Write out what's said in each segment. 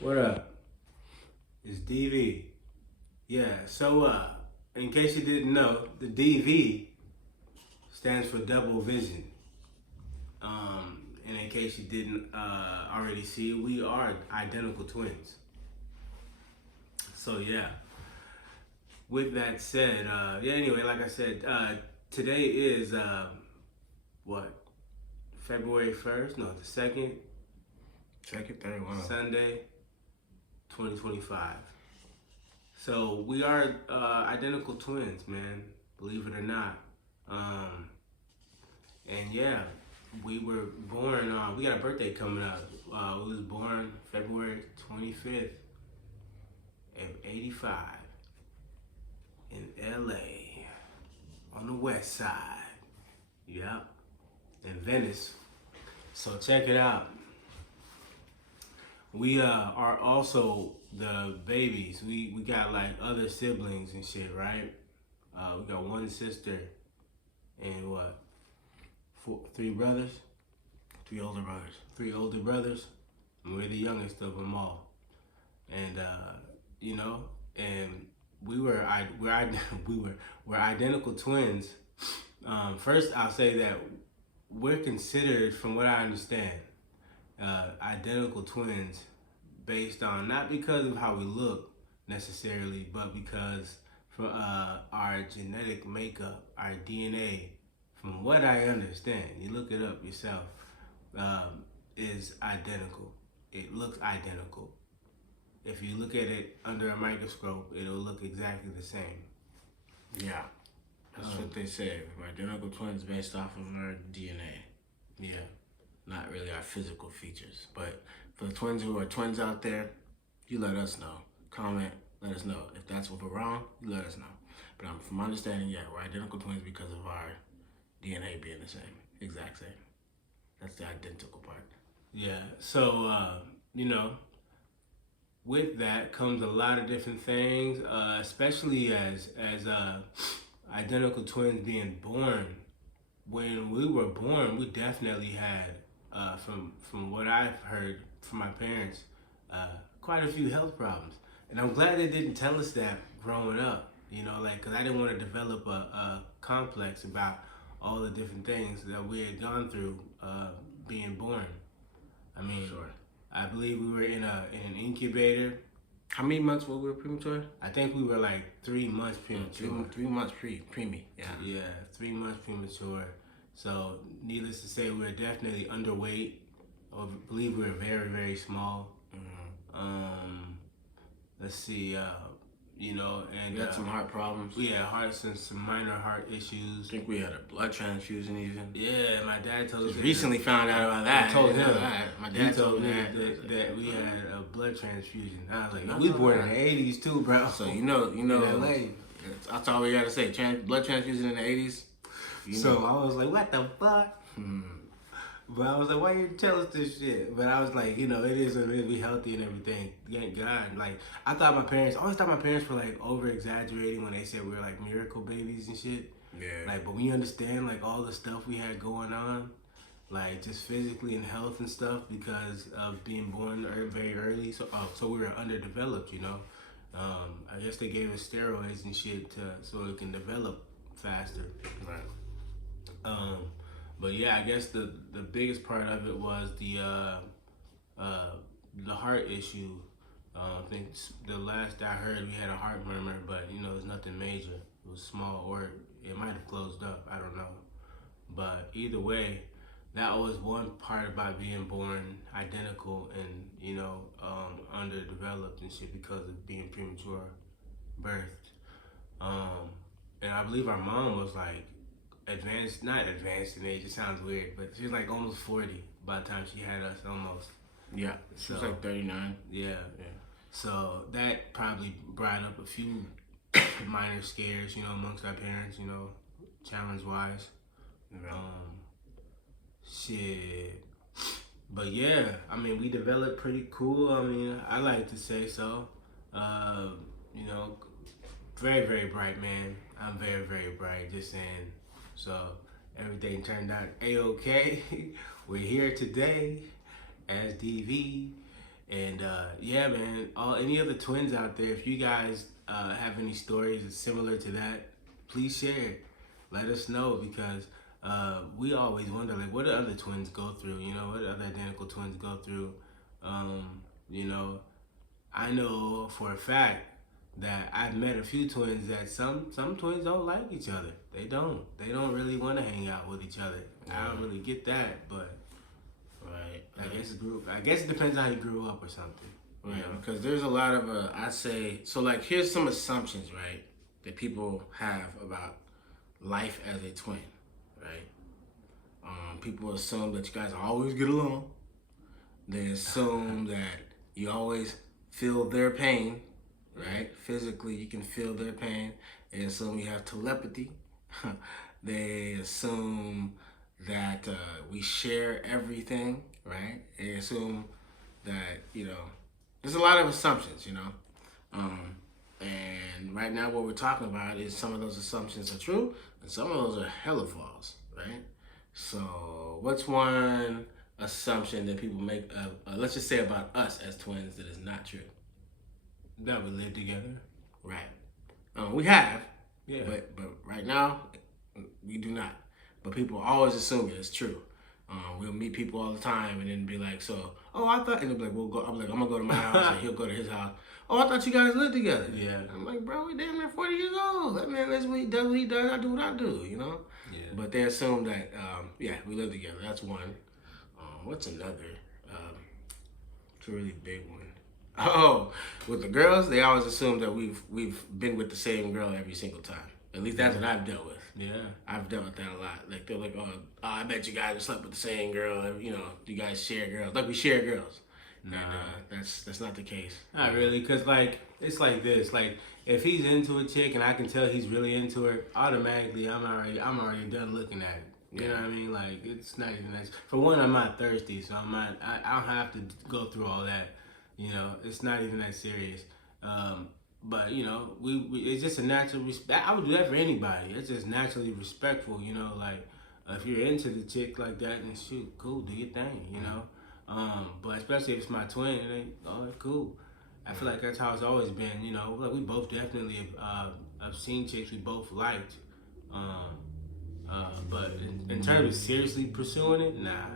What up? It's DV. Yeah, in case you didn't know, the DV stands for double vision. And in case you didn't already see, we are identical twins. So, yeah, with that said, anyway, like I said, today is, what, February 1st? No, the 2nd, Second, third, one. Sunday, 2025. So we are identical twins, man. Believe it or not. And yeah, we were born. We got a birthday coming up. We was born February 25th of '85 in LA on the west side. Yep, in Venice. So check it out. We are also the babies. We got like other siblings and shit, right? We got one sister and what? Three brothers? Three older brothers. Three older brothers. And we're the youngest of them all. And and we're identical twins. First, I'll say that we're considered, from what I understand, identical twins based on not because of how we look necessarily, but because from our genetic makeup, our DNA. From what I understand, you look it up yourself, is identical. It looks identical. If you look at it under a microscope, it'll look exactly the same. Yeah, that's what they say. We're identical twins based off of our DNA. Yeah. Not really our physical features. But for the twins who are twins out there, you let us know. Comment, let us know. If that's what we're wrong, you let us know. But from my understanding, yeah, we're identical twins because of our DNA being the same, exact same. That's the identical part. Yeah. So with that comes a lot of different things, especially as identical twins being born. When we were born, we definitely had, from what I've heard from my parents, quite a few health problems. And I'm glad they didn't tell us that growing up, because I didn't want to develop a complex about all the different things that we had gone through being born. I mean, Sure. I believe we were in an incubator. How many months were we premature? I think we were like 3 months premature. 3 months preemie. Yeah. Yeah, 3 months premature. So, needless to say, we were definitely underweight. I believe we were very, very small. Let's see, and We had some heart problems. we had some minor heart issues. I think we had a blood transfusion even. Yeah, my dad told us. Just recently found out about that. I told him. My He dad told me that. that we had a blood transfusion. I was like, No, we no, born no. in the '80s too, bro. So you know, In LA. that's all we gotta say. Blood transfusion in the '80s. So I was like, what the fuck? But I was like, why you tell us this shit? But I was like, it is what it is. We healthy and everything. Thank God. Like, I always thought my parents were like over exaggerating when they said we were like miracle babies and shit. Yeah. Like, but when you understand like all the stuff we had going on, like just physically and health and stuff because of being born very early. So we were underdeveloped, I guess they gave us steroids and shit so it can develop faster. Right. But yeah, I guess the biggest part of it was the heart issue. I think the last I heard we had a heart murmur, but it was nothing major. It was small, or it might have closed up. I don't know. But either way, that was one part about being born identical and underdeveloped and shit because of being premature birthed. And I believe our mom was like not advanced in age, it sounds weird, but she was like almost 40 by the time she had us, almost. Yeah. She was like 39. Yeah. So that probably brought up a few minor scares, amongst our parents, challenge-wise. Shit. But yeah, I mean, we developed pretty cool. I mean, I like to say so. Very, very bright, man. I'm very, very bright, just saying. So everything turned out A-okay. We're here today as DV, And yeah, man, any other twins out there, if you guys have any stories that's similar to that, please share it. Let us know, because we always wonder, like, what do other twins go through? You know, what do other identical twins go through? You know, I know for a fact that I've met a few twins that some twins don't like each other. They don't. They don't really want to hang out with each other. I don't really get that, but Right. I guess it depends how you grew up or something. Right, because there's a lot of, I'd say, so like here's some assumptions, right, that people have about life as a twin, right? People assume that you guys always get along. They assume that you always feel their pain, right? Physically, you can feel their pain. They assume you have telepathy. They assume that we share everything, right? They assume that, there's a lot of assumptions, and right now what we're talking about is some of those assumptions are true and some of those are hella false, right? So what's one assumption that people make, let's just say about us as twins, that is not true? That we live together. Right. We have, Yeah. but right now we do not. But people always assume it's true. We'll meet people all the time and then be like, so, oh, I thought, and they'll be like, we'll go. I'm like, I'm gonna go to my house, and he'll go to his house. Oh, I thought you guys lived together. Yeah. I'm like, bro, we damn near 40 years old. That man does what he does. What he does. I do what I do. Yeah. But they assume that, we live together. That's one. What's another? It's a really big one. Oh, with the girls, they always assume that we've been with the same girl every single time. At least that's what I've dealt with. Yeah. I've dealt with that a lot. Like, they're like, oh, I bet you guys have slept with the same girl. You guys share girls. Like, we share girls. Nah. And that's not the case. Not really, because, like, it's like this. Like, if he's into a chick and I can tell he's really into her, automatically I'm already done looking at it. You know what I mean? Like, it's not even that. For one, I'm not thirsty, so I don't have to go through all that. It's not even that serious. But we it's just a natural respect. I would do that for anybody. It's just naturally respectful. Like, if you're into the chick like that, then shoot, cool, do your thing. But especially if it's my twin, it ain't, it's cool. I feel like that's how it's always been. Like, we both definitely have seen chicks we both liked. But in terms of seriously pursuing it, nah.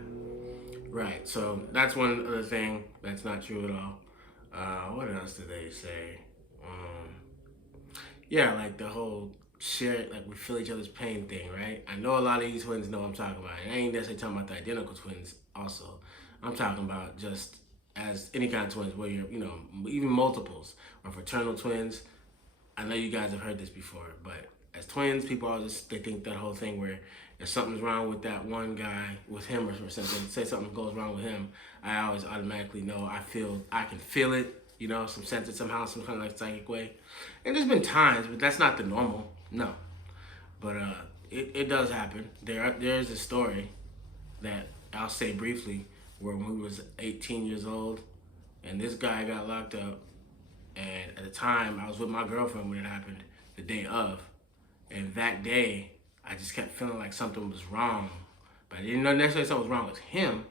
Right. So that's one other thing that's not true at all. What else did they say? Yeah, like the whole share, like we feel each other's pain thing, right? I know a lot of these twins know what I'm talking about. And I ain't necessarily talking about the identical twins also. I'm talking about just as any kind of twins where you're, even multiples or fraternal twins. I know you guys have heard this before, but as twins, people always they think that whole thing where if something's wrong with that one guy, with him or something, say something goes wrong with him, I always automatically know I can feel it, some sense it somehow, some kind of like psychic way. And there's been times, but that's not the normal, no. But it does happen. There's a story that I'll say briefly where when we was 18 years old, and this guy got locked up, and at the time I was with my girlfriend when it happened, the day of, and that day I just kept feeling like something was wrong, but I didn't know necessarily something was wrong with him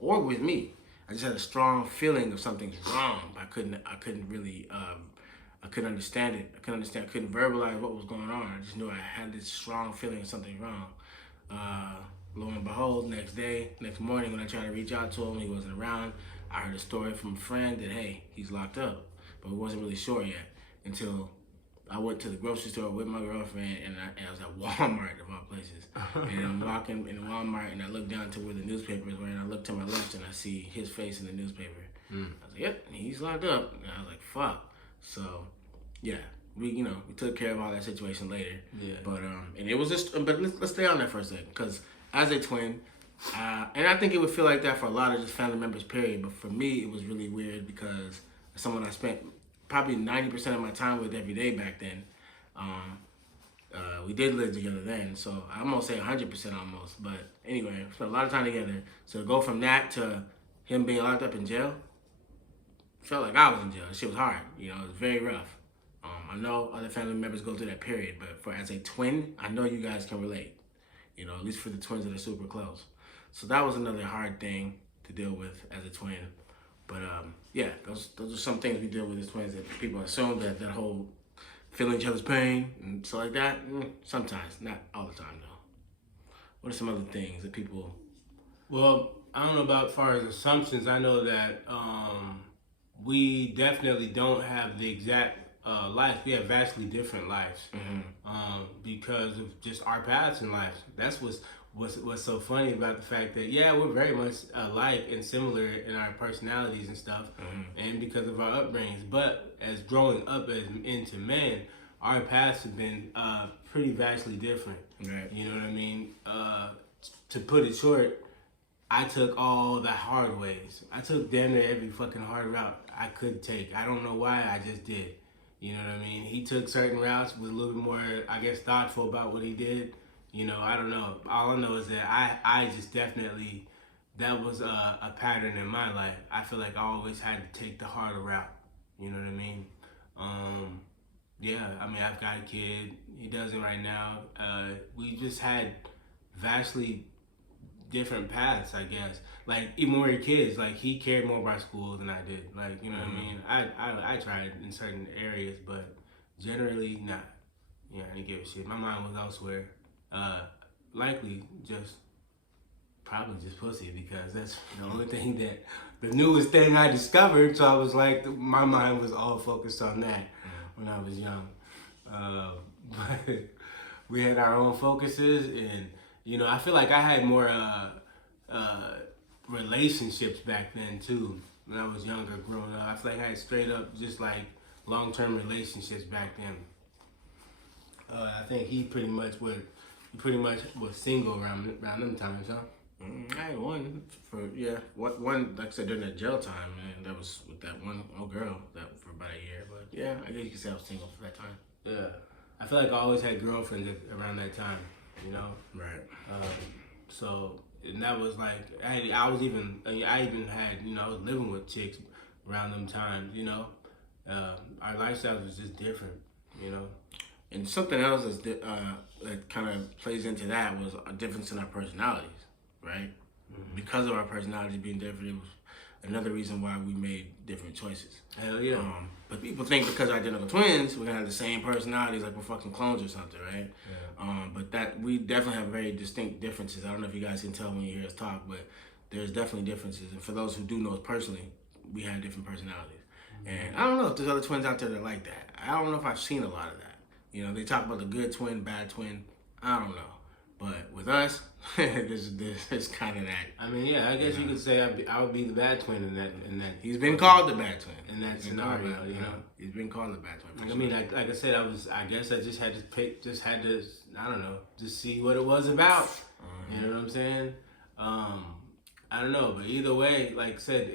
or with me. I just had a strong feeling of something's wrong, but I couldn't really, I couldn't understand it. I couldn't verbalize what was going on. I just knew I had this strong feeling of something wrong. Lo and behold, next morning when I tried to reach out to him, he wasn't around. I heard a story from a friend that, hey, he's locked up, but we wasn't really sure yet until I went to the grocery store with my girlfriend, and I was at Walmart, of all places. And I'm walking in Walmart, and I look down to where the newspapers were, and I look to my left, and I see his face in the newspaper. I was like, yep, he's locked up. And I was like, fuck. So, yeah, we took care of all that situation later. Yeah. But and it was just, but let's stay on that for a second, because as a twin, and I think it would feel like that for a lot of just family members, period. But for me, it was really weird because someone I spent probably 90% of my time with every day back then. We did live together then, so I'm gonna say 100% almost. But anyway, spent a lot of time together. So to go from that to him being locked up in jail, felt like I was in jail. Shit was hard, it was very rough. I know other family members go through that period, but as a twin, I know you guys can relate. At least for the twins that are super close. So that was another hard thing to deal with as a twin. But yeah, those are some things we deal with as twins that people assume that whole feeling each other's pain and stuff like that. Sometimes, not all the time though. What are some other things that people? Well, I don't know about as far as assumptions. I know that we definitely don't have the exact life. We have vastly different lives because of just our paths in life. That's what's so funny about the fact that yeah, we're very much alike and similar in our personalities and stuff, and because of our upbringings. But as growing up as into men, our paths have been pretty vastly different. Right. You know what I mean? To put it short, I took all the hard ways. I took damn near every fucking hard route I could take. I don't know why, I just did. You know what I mean? He took certain routes, was a little bit more, I guess, thoughtful about what he did. You know, I don't know. All I know is that I just definitely, that was a pattern in my life. I feel like I always had to take the harder route. You know what I mean? Yeah, I mean, I've got a kid. He doesn't right now. We just had vastly different paths, I guess. Like even when we were kids, like he cared more about school than I did. Like you know what I mean. I tried in certain areas, but generally not. Yeah, I didn't give a shit. My mind was elsewhere. Likely just probably just pussy because that's the only thing that the newest thing I discovered. So I was like, my mind was all focused on that when I was young. But we had our own focuses and. You know, I feel like I had more relationships back then too. When I was younger, growing up, I feel like I had straight up just like long-term relationships back then. I think he pretty much was single around them times, huh? I had one one like I said during that jail time, man. That was with that one old girl that for about a year. But yeah, I guess you could say I was single for that time. Yeah, I feel like I always had girlfriends around that time. You know, right? So and that was like I even had I was living with chicks around them times. You know, our lifestyles was just different. You know, and something else that kind of plays into that was a difference in our personalities, right? Because of our personalities being different, it was another reason why we made different choices. Hell yeah. But people think because we're identical twins, we're gonna have the same personalities, like we're fucking clones or something, right? Yeah. But that we definitely have very distinct differences. I don't know if you guys can tell when you hear us talk, but there's definitely differences. And for those who do know us personally, we have different personalities. And I don't know if there's other twins out there that are like that. I don't know if I've seen a lot of that. You know, they talk about the good twin, bad twin. I don't know. But with us, there's kind of that. I mean, yeah, I guess you could say I would be the bad twin in that. He's been called the bad twin in that scenario. You know, he's been called the bad twin. I mean, like I said, I guess I just had to pick, I don't know, just see what it was about. You know what I'm saying? I don't know, but either way, like I said,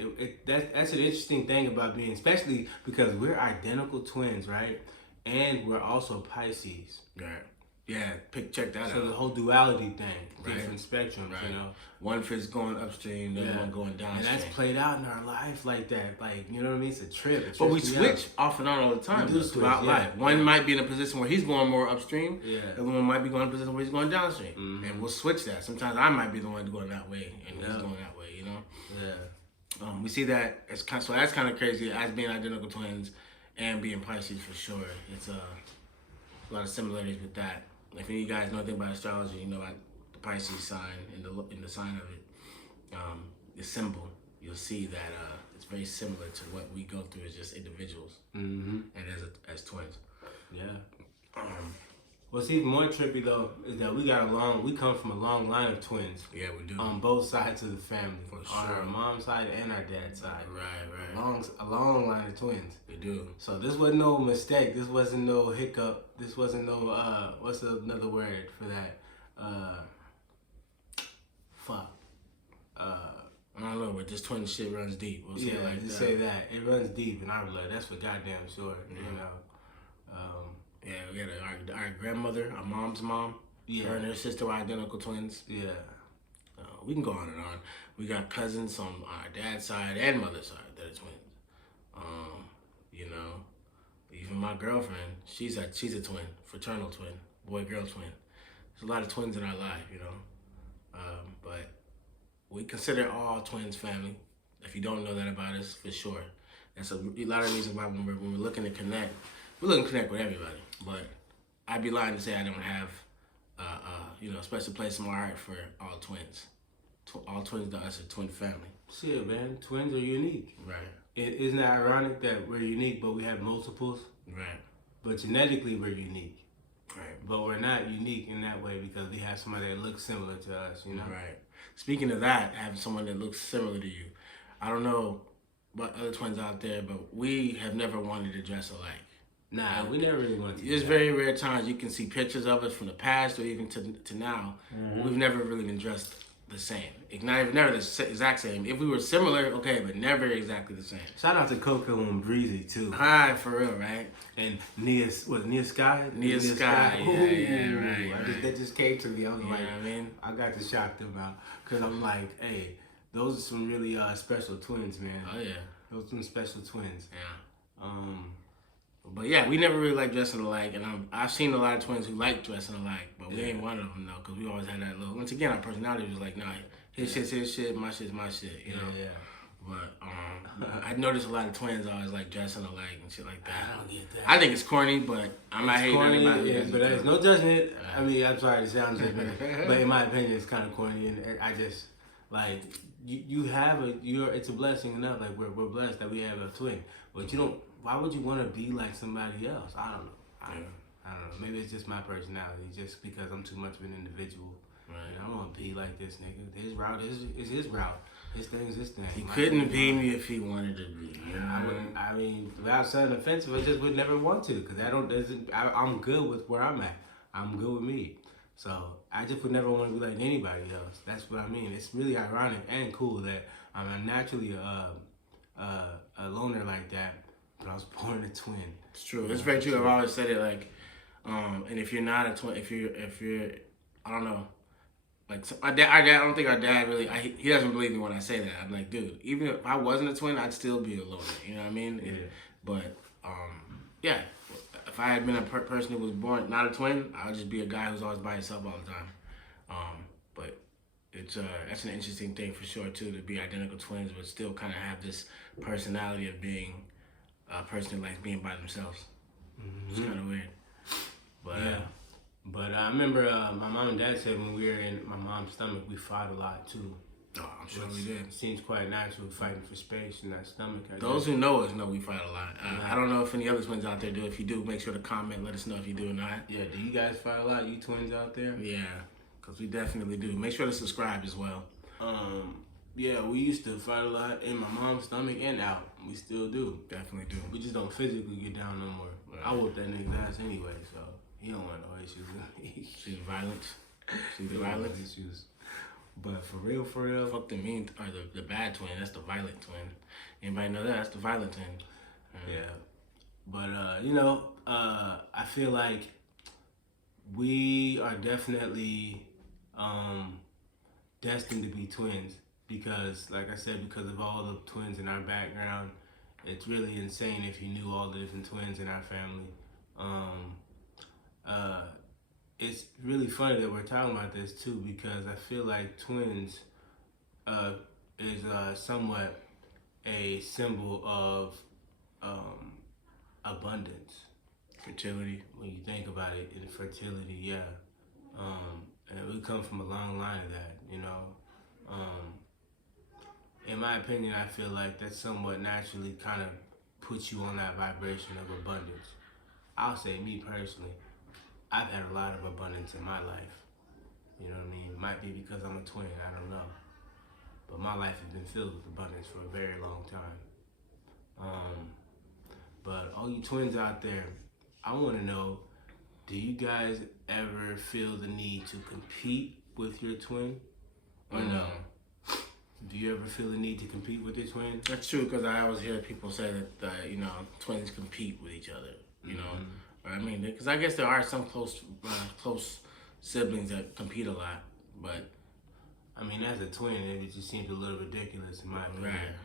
that's an interesting thing about being, especially because we're identical twins, right? And we're also Pisces. Right. Yeah, check that out. So the whole duality thing, different spectrums, you know. One fist going upstream, the other one going downstream. And that's played out in our life like that. Like, you know what I mean? It's a trip. But we switch off and on all the time throughout life. One might be in a position where he's going more upstream. Yeah. The other one might be going in a position where he's going downstream. And we'll switch that. Sometimes I might be the one going that way and he's going that way, you know? Yeah. We see that so that's kind of crazy as being identical twins and being Pisces for sure. It's a lot of similarities with that. If any of you guys know anything about astrology, you know the Pisces sign and the sign of it, the symbol, you'll see that it's very similar to what we go through as just individuals and as twins. Yeah. What's even more trippy though is that we come from a long line of twins. Yeah, we do. On both sides of the family. For on sure. our mom's side and our dad's side. Right. A long line of twins. We do. So this wasn't no mistake. This wasn't no hiccup. This wasn't no what's another word for that? Fuck. I don't know, but this twin shit runs deep. We'll say it like that. Say that. It runs deep in our blood. That's for goddamn sure. You know. Yeah, we got our grandmother, our mom's mom. Yeah. Her and her sister were identical twins. Yeah. We can go on and on. We got cousins on our dad's side and mother's side that are twins. You know, even my girlfriend, she's a twin, fraternal twin, boy-girl twin. There's a lot of twins in our life, you know. But we consider all twins family. If you don't know that about us, for sure. That's a lot of reasons why when we're looking to connect, we're looking to connect with everybody. But I'd be lying to say I don't have, a special place in my heart for all twins. All twins to us are twin family. Shit, man, twins are unique. Right. Isn't it ironic that we're unique, but we have multiples? Right. But genetically, we're unique. Right. But we're not unique in that way because we have somebody that looks similar to us, you know? Right. Speaking of that, having someone that looks similar to you, I don't know about other twins out there, but we have never wanted to dress alike. Nah, we never really wanted to. There's very rare times you can see pictures of us from the past or even to now. Mm-hmm. We've never really been dressed the same. Never the exact same. If we were similar, okay, but never exactly the same. Shout out to Coco and Breezy too. Hi, for real, right? And Nia Sky? Nia Sky, yeah, right. That just came to me. I was like, I mean, I got to shock them out because I'm like, hey, those are some really special twins, man. Oh yeah, those are some special twins. Yeah. But yeah, we never really liked dressing alike, and I've seen a lot of twins who like dressing alike, but we ain't one of them though, because we always had that little. Once again, our personality was like, nah, his shit's his shit, my shit's my shit, you know. Yeah. But I noticed a lot of twins always like dressing alike and shit like that. I don't get that. I think it's corny, but I'm not hating anybody. Yeah, but there's no judgment. I mean, I'm sorry to sound judgment, but in my opinion, it's kind of corny, and I just like you have it's a blessing enough. Like we're blessed that we have a twin, but you don't. Why would you want to be like somebody else? I don't know. I don't know. Maybe it's just my personality, just because I'm too much of an individual. Right. I don't want to be like this nigga. His route is his route. His thing is his thing. He couldn't be me if he wanted to be. You know? I mean, without sounding offensive, I just would never want to, because I'm good with where I'm at. I'm good with me. So I just would never want to be like anybody else. That's what I mean. It's really ironic and cool that I'm naturally a loner like that, but I was born a twin. It's true. It's very true. I've always said it like, and if you're not a twin, if you're, I don't know, like our dad. I don't think our dad really. He doesn't believe me when I say that. I'm like, dude, even if I wasn't a twin, I'd still be a loner. You know what I mean? Yeah. But yeah. If I had been a person who was born not a twin, I would just be a guy who's always by himself all the time. But it's that's an interesting thing for sure too, to be identical twins, but still kind of have this personality of being a person who likes being by themselves. Mm-hmm. It's kind of weird. But yeah. But I remember my mom and dad said when we were in my mom's stomach, we fought a lot too. Oh, I'm sure we did. It seems quite natural fighting for space in that stomach. Those who know us know we fight a lot. I don't know if any other twins out there do. If you do, make sure to comment. Let us know if you do or not. Yeah, do you guys fight a lot? You twins out there? Yeah, because we definitely do. Make sure to subscribe as well. Yeah, we used to fight a lot in my mom's stomach and out. We still do. Definitely do. We just don't physically get down no more. Right. I whooped that nigga's ass anyway, so he don't want no issues with me. She's violent. She's violent. Issues. But for real, fuck the mean or the bad twin. That's the violent twin. Anybody know that? That's the violent twin. Yeah. But I feel like we are definitely destined to be twins because, like I said, because of all the twins in our background, it's really insane if you knew all the different twins in our family. It's really funny that we're talking about this too, because I feel like twins is somewhat a symbol of abundance, fertility. When you think about it, in fertility, yeah. And we come from a long line of that, you know. In my opinion, I feel like that somewhat naturally kind of puts you on that vibration of abundance. I'll say, me personally, I've had a lot of abundance in my life. You know what I mean? It might be because I'm a twin, I don't know. But my life has been filled with abundance for a very long time. But all you twins out there, I want to know, do you guys ever feel the need to compete with your twin? Or no? Do you ever feel the need to compete with your twin? That's true, because I always hear people say that, twins compete with each other, you know? I mean, because I guess there are some close siblings that compete a lot, but I mean, as a twin, it just seems a little ridiculous in my opinion,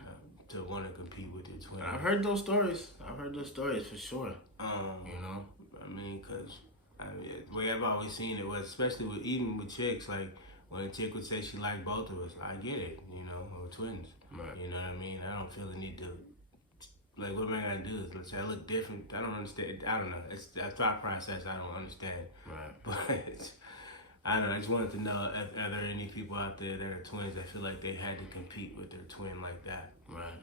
to want to compete with your twin. I've heard those stories. For sure. You know, I mean, because the way I've always seen it was, especially even with chicks, like when a chick would say she liked both of us, I get it, you know, we're twins. Right. You know what I mean? I don't feel the need to Like, what am I gonna do? Let's say I look different. I don't understand. I don't know. It's a thought process I don't understand. Right. But I don't know. I just wanted to know if are there any people out there that are twins that feel like they had to compete with their twin like that. Right.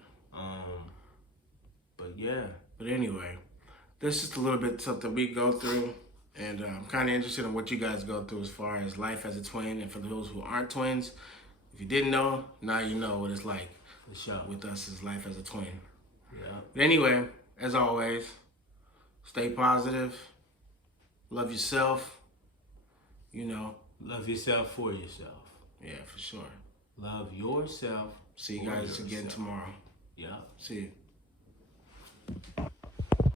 But yeah. But anyway, this is just a little bit something we go through, and I'm kind of interested in what you guys go through as far as life as a twin. And for those who aren't twins, if you didn't know, now you know what it's like. For sure. With us is life as a twin. Yeah. But anyway, as always, stay positive. Love yourself. You know. Love yourself for yourself. Yeah, for sure. Love yourself. See you guys again tomorrow. Yeah. See you.